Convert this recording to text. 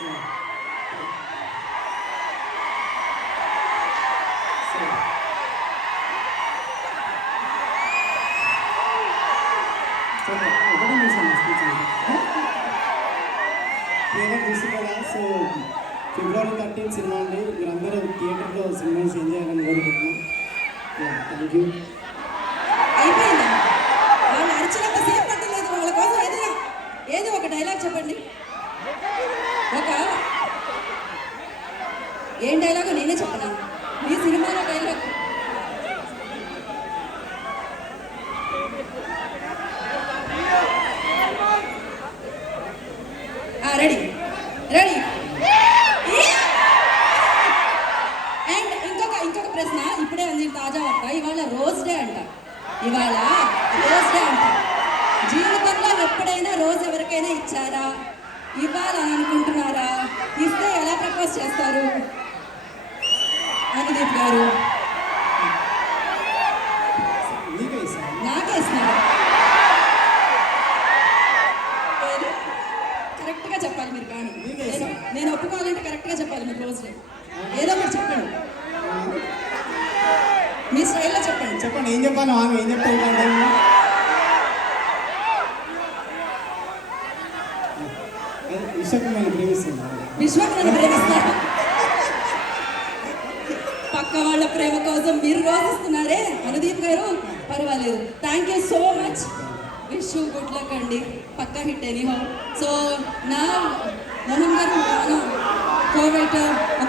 So ఒకటే నిమిషం speech trailer చూసి కదా. సో February 13 సినిమా అండి. మీరందరూ థియేటర్లో సినిమాస్ ఎంజాయ్ చేయాలని కోరుకుంటున్నాం. Thank you. అయిపోయిందా? వాళ్ళు అరిచినంత సేపు పట్టలేదు. వాళ్ళ కోసం ఏదో ఒక డైలాగ్ చెప్పండి. ఏం డైలాగ్ నేనే చెప్పనా? మీ సినిమాలో డైలాగ్ రెడీ రెడీ. అండ్ ఇంకొక ప్రశ్న ఇప్పుడే అంది తాజా వార్త. ఇవాళ రోజ్ డే అంట. ఇవాళ రోజ్ డే అంట. జీవితంలో ఎప్పుడైనా రోజు ఎవరికైనా ఇచ్చారా? ఇవ్వాలని అనుకుంటున్నారా? ఇస్తే ఎలా ప్రపోజ్ చేస్తారు? అనుదీప్ గారు నాకే ఇస్తున్నారు. కరెక్ట్గా చెప్పాలి మీరు. కానీ నేను ఒప్పుకోవాలంటే కరెక్ట్గా చెప్పాలి మీరు. రోజు ఏదో మీరు చెప్పండి, మీ స్టైల్లో చెప్పండి. చెప్పండి ఏం చెప్పాలి? ఏం చెప్తాను? విశ్వక్ నన్ను ప్రేమిస్తారు. పక్క వాళ్ళ ప్రేమ కోసం మీరు రోజిస్తున్నారే అనుదీప్ గారు. పర్వాలేదు. Thank you so much. Wish you good luck అండి. పక్కా హిట్ ఎనీ హౌ. సో నా మోహన్ గారు కోవిడ్ ఒక